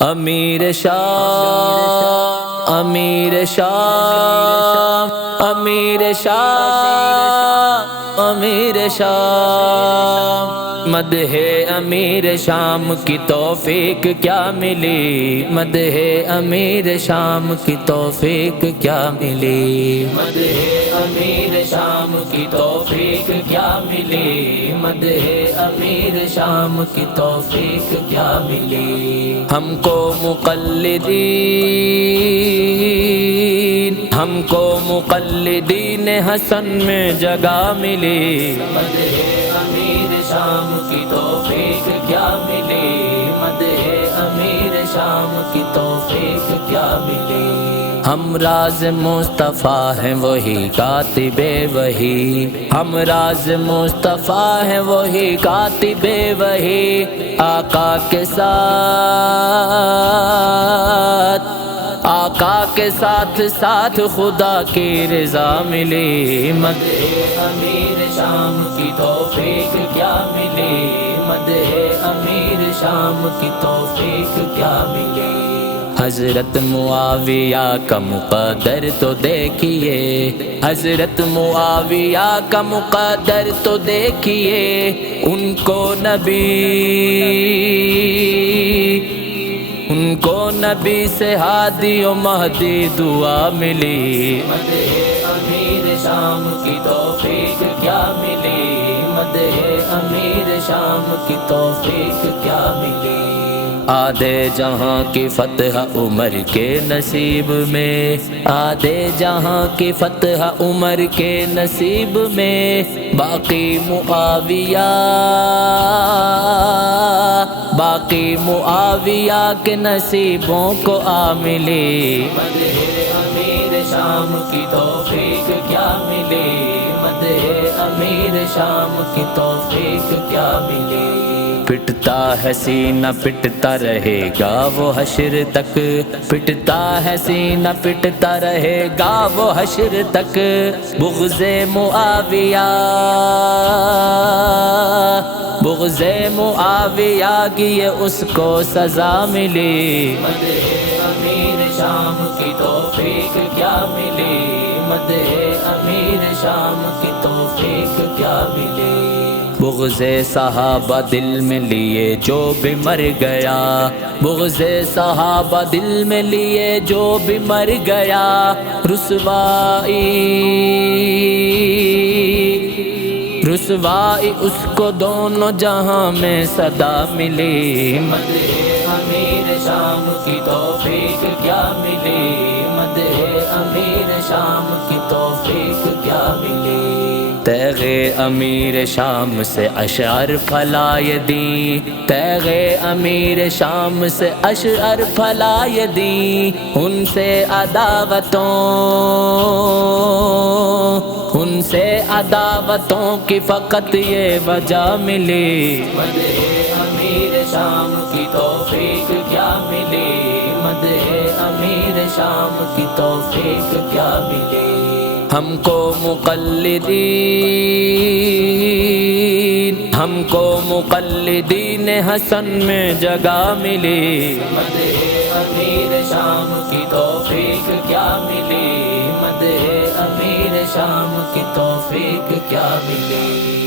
امیر شام امیر شام امیر شام امیر شام مدح امیر شام کی توفیق کیا ملی، مدح امیر شام کی توفیق کیا ملی، مدح امیر شام کی توفیق کیا ملی، مدح امیر شام کی توفیق کیا ملی۔ ہم کو مقلدین حسن میں جگہ ملی، مدح امیر شام کی توفیق کیا ملی، مدح امیر شام کی توفیق کیا ملی۔ ہم راز مصطفیٰ ہیں وہی کاتب وحی، ہم راز مصطفیٰ ہیں وہی کاتب وحی، آقا کے ساتھ ساتھ خدا کی رضا ملی، مدح امیر شام کی توفیق کیا ملی، مدح امیر شام کی توفیق کیا ملی۔ حضرت معاویہ کا مقدر تو دیکھیے، حضرت معاویہ کا مقدر تو دیکھیے، ان کو نبی سے ہادی و مہدی دعا ملی، مدح امیر شام کی توفیق کیا ملی، مدح امیر شام کی توفیق کیا ملی۔ آدھے جہاں کی فتح عمر کے نصیب میں، آدھے جہاں کی فتح عمر کے نصیب میں، باقی معاویہ کے نصیبوں کو آ ملی، مدح امیر شام کی توفیق کیا ملی، مدح امیر شام کی توفیق کیا ملی۔ پٹتا ہے سینہ پٹتا رہے گا وہ حشر تک، پٹتا ہے سینہ پٹتا رہے گا وہ حشر تک، بغض معاویہ کی یہ اس کو سزا ملی، مدح امیر شام کی توفیق کیا ملی، مدح امیر شام کی توفیق کیا ملی۔ بغض صحابہ دل میں لیے جو بھی مر گیا، بغض صحابہ دل میں لیے جو بھی مر گیا، رسوائی اس کو دونوں جہاں میں صدا ملی، مدح امیر شام کی توفیق کیا ملی، مدح امیر شام کی توفیق کیا ملی۔ تیغ امیر شام سے اشعار پھلائے دیں، تیغ امیر شام سے اشعار پھلائے دیں، ان سے عداوتوں کی فقط یہ وجہ ملی، مدح امیر شام کی توفیق کیا ملی، مدح امیر شام کی توفیق کیا ملی۔ ہم کو مقلدین حسن میں جگہ ملی، مدح امیر شام کی توفیق کیا ملی، مدح امیر شام کی توفیق کیا ملی۔